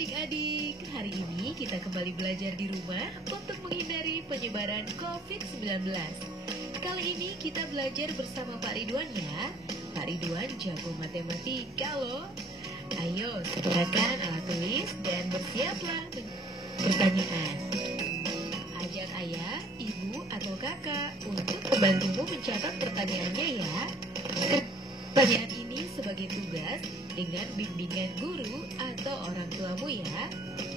adik-adik, hari ini kita kembali belajar di rumah untuk menghindari penyebaran COVID-19. Kali ini kita belajar bersama Pak Ridwan ya. Pak Ridwan jago matematika loh. Ayo, sediakan alat tulis dan bersiaplah pertanyaan. Ajak ayah, ibu, atau kakak untuk membantumu mencatat pertanyaannya ya. Pertanyaan ini sebagai tugas dengan bimbingan guru atau orang tuamu ya.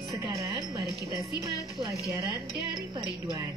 Sekarang mari kita simak pelajaran dari Pak Ridwan.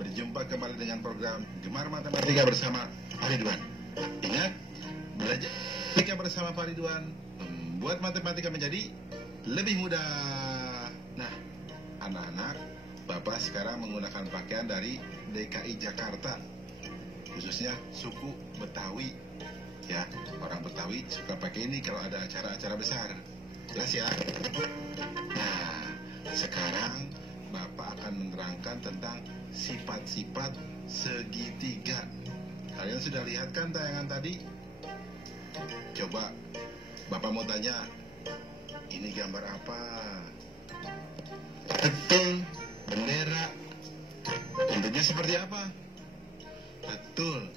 Berjumpa kembali dengan program Gemar Matematika bersama Pak Ridwan. Ingat, belajar matematika bersama Pak Ridwan membuat matematika menjadi lebih mudah. Nah, anak-anak, Bapak sekarang menggunakan pakaian dari DKI Jakarta, khususnya suku Betawi. Ya, orang Betawi suka pakai ini kalau ada acara-acara besar. Jelas ya? Nah, sekarang Bapak akan menerangkan tentang sifat-sifat segitiga. Kalian sudah lihat kan tayangan tadi? Coba Bapak mau tanya, ini gambar apa? Betul, bendera. Bentuknya seperti apa? Betul.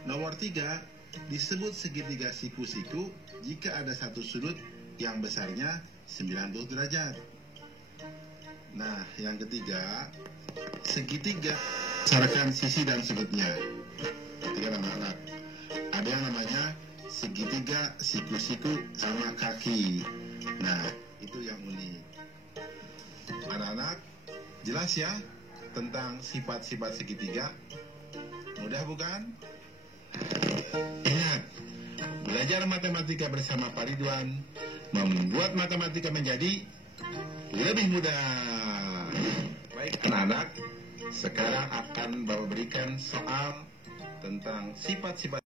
Nomor 3, disebut segitiga siku-siku jika ada satu sudut yang besarnya 90 derajat. Nah, yang ketiga, segitiga berdasarkan sisi dan sudutnya. Ketiga anak-anak, ada yang namanya segitiga siku-siku sama kaki. Nah, itu yang unik. Anak-anak, jelas ya tentang sifat-sifat segitiga? Mudah bukan? Ingat, belajar matematika bersama Pak Ridwan membuat matematika menjadi lebih mudah. Baik anak-anak, sekarang akan Bapak berikan soal tentang sifat-sifat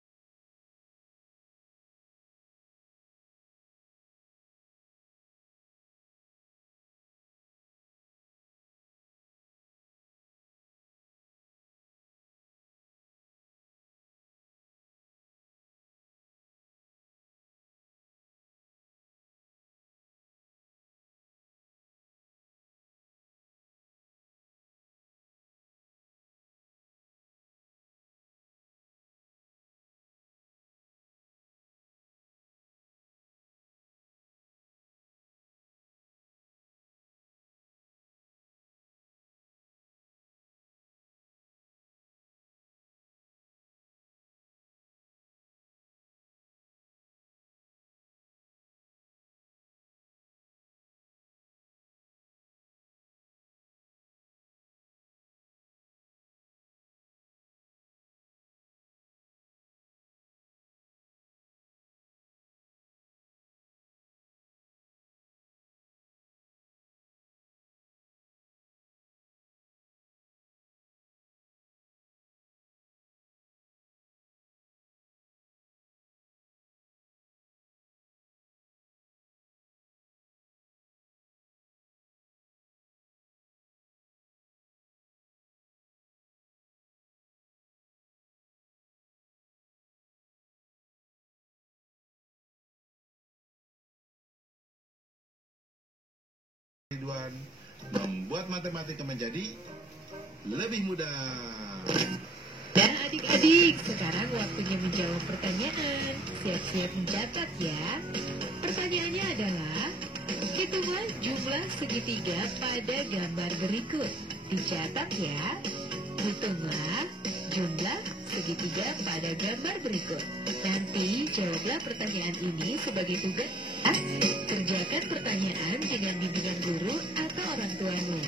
Ridwan membuat matematika menjadi lebih mudah. Dan adik-adik, sekarang waktunya menjawab pertanyaan. Siap-siap mencatat ya. Pertanyaannya adalah, hitunglah jumlah segitiga pada gambar berikut. Dicatat ya. Hitunglah jumlah segitiga pada gambar berikut. Nanti jawablah pertanyaan ini sebagai tugas. Kerjakan pertanyaan dengan bimbingan guru atau orang tuamu.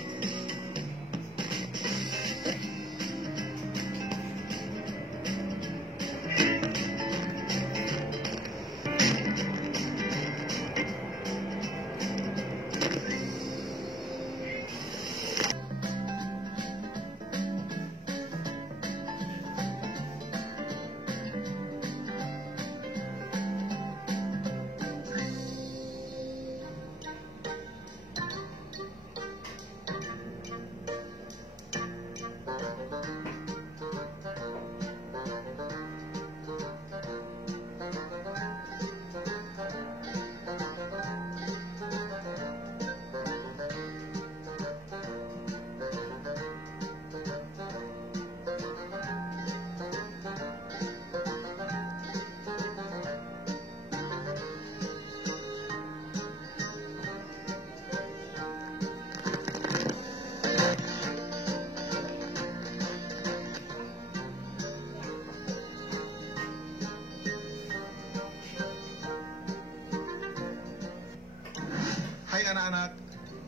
Hai anak-anak,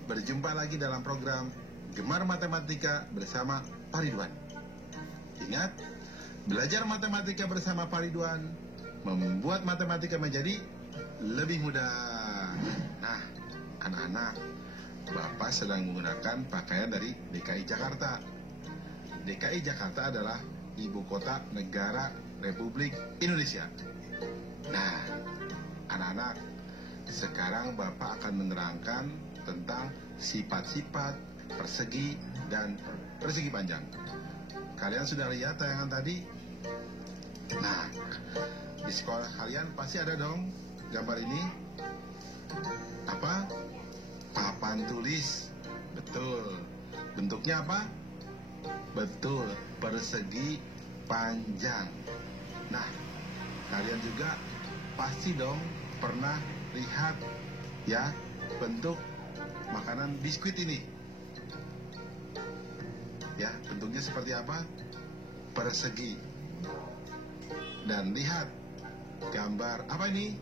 berjumpa lagi dalam program Gemar Matematika bersama Pak Ridwan. Ingat, belajar matematika bersama Pak Ridwan membuat matematika menjadi lebih mudah. Nah, anak-anak, Bapak sedang menggunakan pakaian dari DKI Jakarta. DKI Jakarta adalah ibu kota negara Republik Indonesia. Nah, anak-anak, sekarang Bapak akan menerangkan tentang sifat-sifat persegi dan persegi panjang. Kalian sudah lihat tayangan tadi? Nah, di sekolah kalian pasti ada dong gambar ini. Apa? Papan tulis. Betul. Bentuknya apa? Betul, persegi panjang. Nah, kalian juga pasti dong pernah lihat ya bentuk makanan biskuit ini. Ya, bentuknya seperti apa? Persegi. Dan lihat gambar apa ini?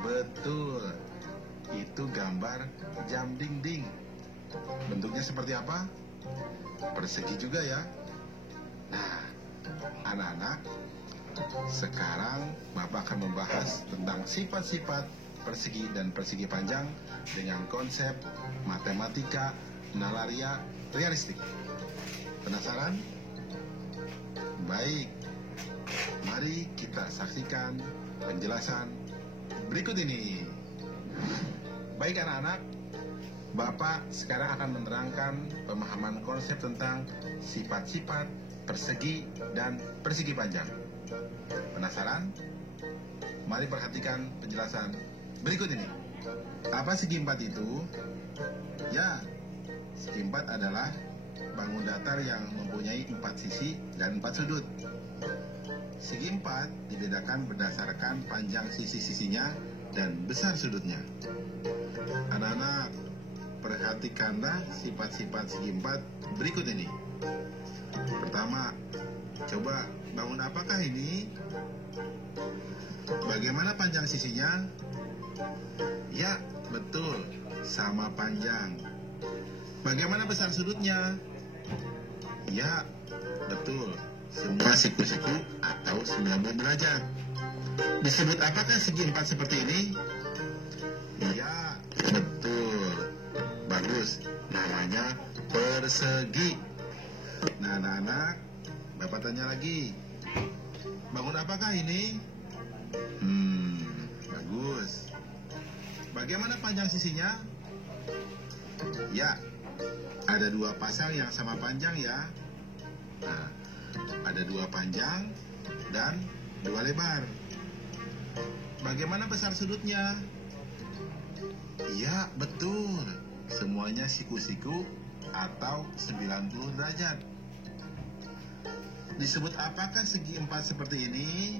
Betul, itu gambar jam dinding. Bentuknya seperti apa? Persegi juga ya. Nah, anak-anak, sekarang Bapak akan membahas tentang sifat-sifat persegi dan persegi panjang dengan konsep matematika nalaria realistik. Penasaran? Baik, mari kita saksikan penjelasan berikut ini. Baik anak-anak, Bapak sekarang akan menerangkan pemahaman konsep tentang sifat-sifat persegi dan persegi panjang. Penasaran? Mari perhatikan penjelasan berikut ini. Apa segi empat itu? Ya, segi empat adalah bangun datar yang mempunyai 4 sisi dan 4 sudut. Segi empat dibedakan berdasarkan panjang sisi-sisinya dan besar sudutnya. Anak-anak, perhatikanlah sifat-sifat segi empat berikut ini. Pertama, coba bangun apakah ini? Bagaimana panjang sisinya? Ya, betul, sama panjang. Bagaimana besar sudutnya? Ya, betul, semua siku-siku atau 90 derajat. Disebut apakah segi empat seperti ini? Ya, betul, bagus, namanya persegi. Nah, anak-anak, Bapak tanya lagi, bangun apakah ini? Bagus. Bagaimana panjang sisinya? Ya, ada 2 pasang yang sama panjang ya. Nah, ada 2 panjang dan 2 lebar. Bagaimana besar sudutnya? Ya, betul, semuanya siku-siku atau 90 derajat. Disebut apakah segi empat seperti ini?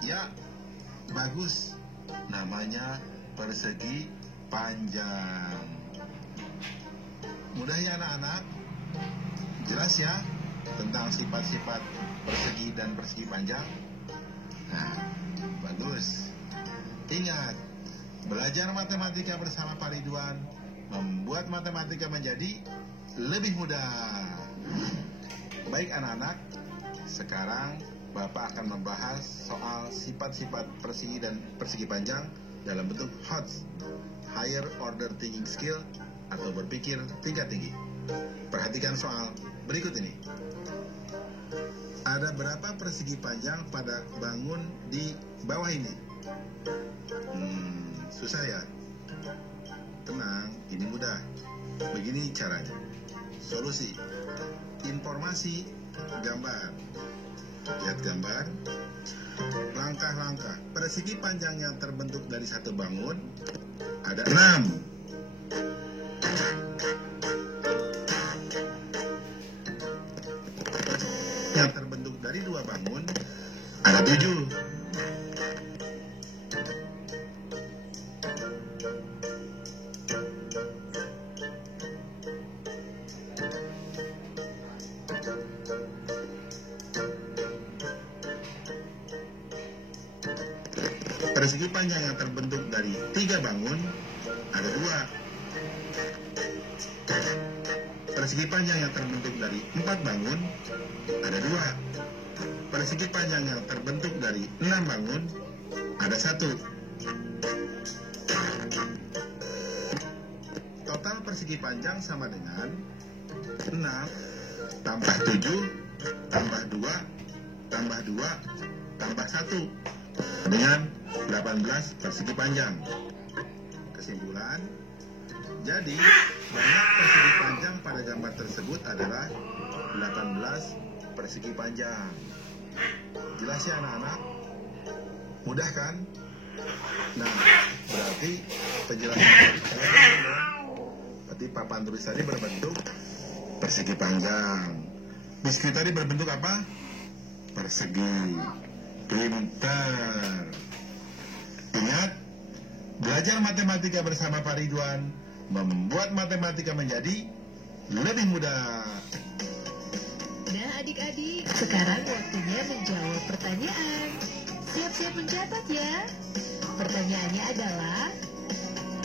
Ya, bagus, namanya persegi panjang. Mudah ya anak-anak? Jelas ya tentang sifat-sifat persegi dan persegi panjang? Nah, bagus. Ingat, belajar matematika bersama Pak Ridwan membuat matematika menjadi lebih mudah. Baik anak-anak, sekarang Bapak akan membahas soal sifat-sifat persegi dan persegi panjang dalam bentuk HOTS, Higher Order Thinking Skill, atau berpikir tingkat tinggi. Perhatikan soal berikut ini. Ada berapa persegi panjang pada bangun di bawah ini? Susah ya? Tenang, ini mudah. Begini caranya. Solusi. Informasi, gambar. Lihat gambar. Langkah-langkah persegi panjang yang terbentuk dari satu bangun ada 6. Yang terbentuk dari 2 bangun ada 7. Persegi panjang yang terbentuk dari 3 bangun ada 2. Persegi panjang yang terbentuk dari 4 bangun ada 2. Persegi panjang yang terbentuk dari 6 bangun ada 1. Total persegi panjang sama dengan 6 tambah 7 tambah 2 tambah 2 tambah 1 dengan 18 persegi panjang. Kesimpulan, jadi banyak persegi panjang pada gambar tersebut adalah 18 persegi panjang. Jelas ya anak-anak? Mudah kan? Nah, berarti penjelasan berarti papan tulis tadi berbentuk persegi panjang. Biskuit tadi berbentuk apa? Persegi. Pintar. Ingat, belajar matematika bersama Pak Ridwan membuat matematika menjadi lebih mudah. Nah adik-adik, sekarang waktunya menjawab pertanyaan. Siap-siap mencatat ya. Pertanyaannya adalah,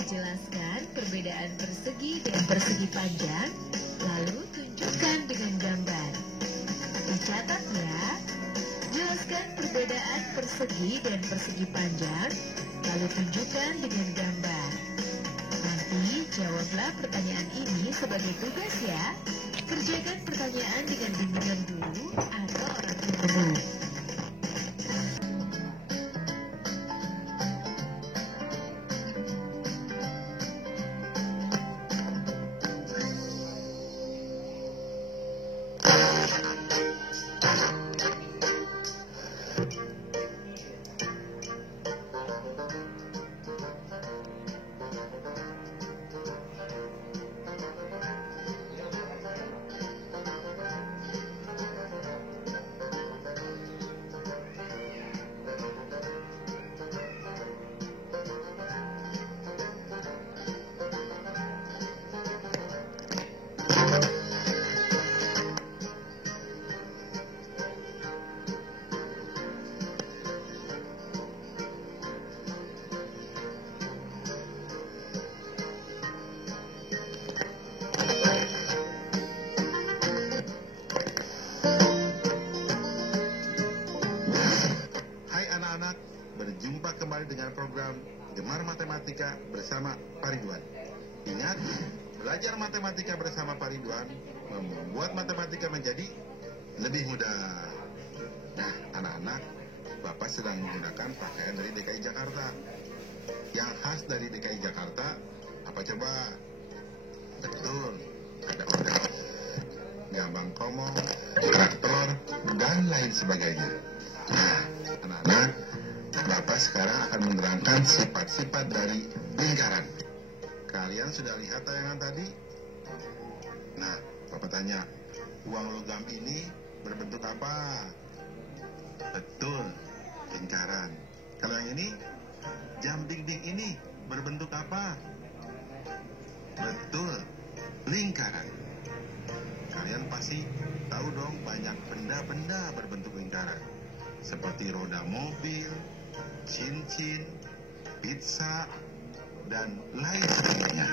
jelaskan perbedaan persegi dan persegi panjang, lalu tunjukkan dengan gambar. Dicatat ya. Jelaskan perbedaan persegi dan persegi panjang, lalu tunjukkan dengan gambar. Jawablah pertanyaan ini sebagai tugas ya. Kerjakan pertanyaan dengan bimbingan guru atau orang tuamu. Berjumpa kembali dengan program Gemar Matematika bersama Pak Ridwan. Ingat, belajar matematika bersama Pak Ridwan membuat matematika menjadi lebih mudah. Nah, anak-anak, Bapak sedang menggunakan pakaian dari DKI Jakarta. Yang khas dari DKI Jakarta, apa coba? Betul, ada odol, gambang kromong, kerak telur, dan lain sebagainya. Nah, anak-anak, Bapak sekarang akan menerangkan sifat-sifat dari lingkaran. Kalian sudah lihat tayangan tadi? Nah, Bapak tanya, uang logam ini berbentuk apa? Betul, lingkaran. Kalau yang ini, jam dinding ini berbentuk apa? Betul, lingkaran. Kalian pasti tahu dong banyak benda-benda berbentuk lingkaran. Seperti roda mobil, cincin, pizza, dan lain sebagainya.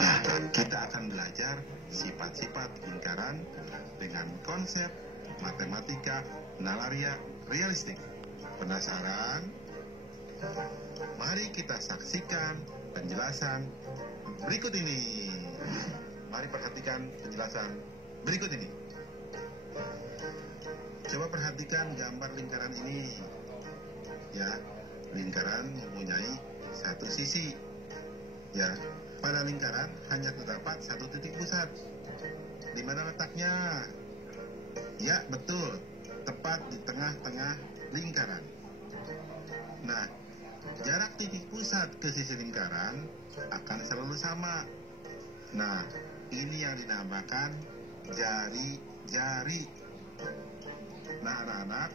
Nah, kita akan belajar sifat-sifat lingkaran dengan konsep matematika nalaria realistik. Penasaran? Mari kita saksikan penjelasan berikut ini. Mari perhatikan penjelasan berikut ini. Coba perhatikan gambar lingkaran ini. Ya, lingkaran mempunyai satu sisi. Ya, pada lingkaran hanya terdapat satu titik pusat. Di mana letaknya? Ya, betul. Tepat di tengah-tengah lingkaran. Nah, jarak titik pusat ke sisi lingkaran akan selalu sama. Nah, ini yang dinamakan jari-jari. Nah, anak-anak,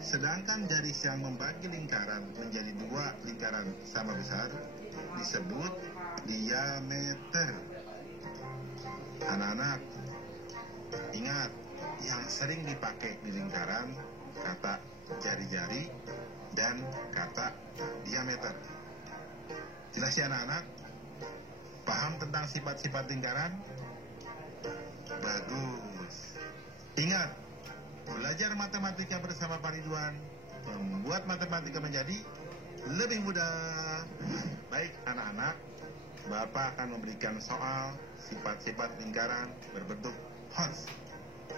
sedangkan garis yang membagi lingkaran menjadi dua lingkaran sama besar disebut diameter. Anak-anak, ingat, yang sering dipakai di lingkaran kata jari-jari dan kata diameter. Jelas ya anak-anak? Paham tentang sifat-sifat lingkaran? Bagus. Ingat, belajar matematika bersama Pak Ridwan membuat matematika menjadi lebih mudah. Baik anak-anak, Bapak akan memberikan soal sifat-sifat lingkaran berbentuk HOTS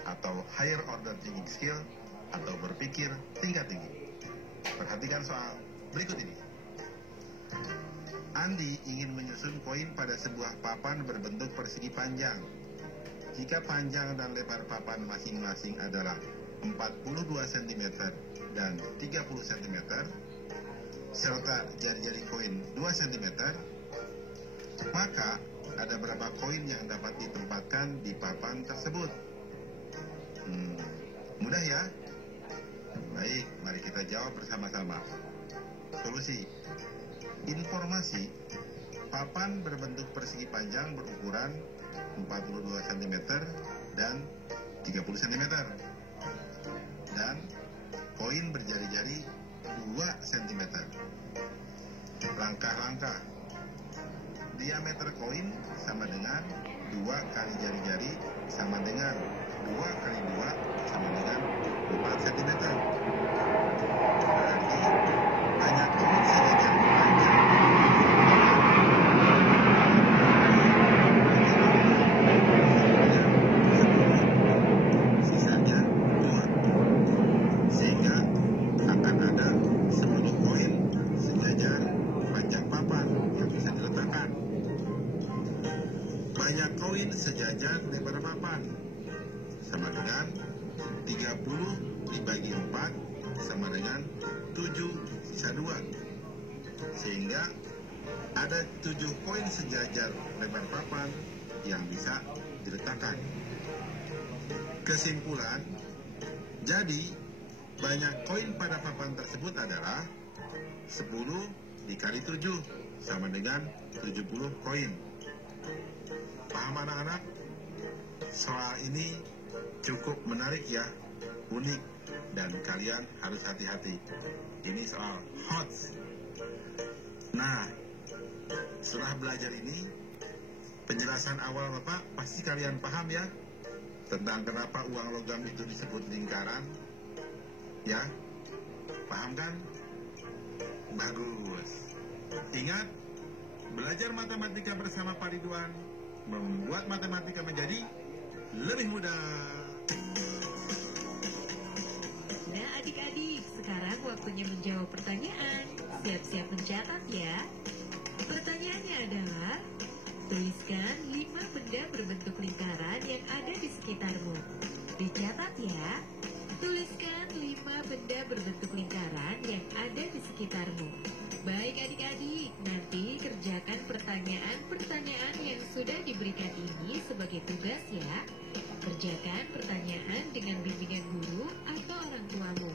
atau Higher Order Thinking Skill atau berpikir tingkat tinggi. Perhatikan soal berikut ini. Andi ingin menyusun koin pada sebuah papan berbentuk persegi panjang. Jika panjang dan lebar papan masing-masing adalah 42 cm dan 30 cm, serta jari-jari koin 2 cm, maka ada berapa koin yang dapat ditempatkan di papan tersebut? Mudah ya? Baik, mari kita jawab bersama-sama. Solusi. Informasi, papan berbentuk persegi panjang berukuran 42 cm dan 30 cm. Dan koin berjari-jari 2 cm. Langkah-langkah. Diameter koin sama dengan 2 kali jari-jari sama dengan 2 kali 2 sama dengan 4 cm. Berarti hanya koin saja yang panjang. banyak koin sejajar lebar papan? Sama dengan 30 dibagi 4 sama dengan 7 sisa 2. Sehingga ada 7 koin sejajar lebar papan yang bisa diletakkan. Kesimpulan, jadi banyak koin pada papan tersebut adalah 10 dikali 7 sama dengan 70 koin. Paham anak-anak? Soal ini cukup menarik ya, unik, dan kalian harus hati-hati. Ini soal hot. Nah, setelah belajar ini, penjelasan awal Bapak pasti kalian paham ya, tentang kenapa uang logam itu disebut lingkaran. Ya, paham kan? Bagus. Ingat, belajar matematika bersama Pak Ridwan membuat matematika menjadi lebih mudah. Nah adik-adik, sekarang waktunya menjawab pertanyaan. Siap-siap mencatat ya. Pertanyaannya adalah, tuliskan 5 benda berbentuk lingkaran yang ada di sekitarmu. Dicatat ya. Tuliskan 5 benda berbentuk lingkaran yang ada di sekitarmu. Baik adik-adik, nanti kerjakan pertanyaan-pertanyaan yang sudah diberikan ini sebagai tugas ya. Kerjakan pertanyaan dengan bimbingan guru atau orang tuamu.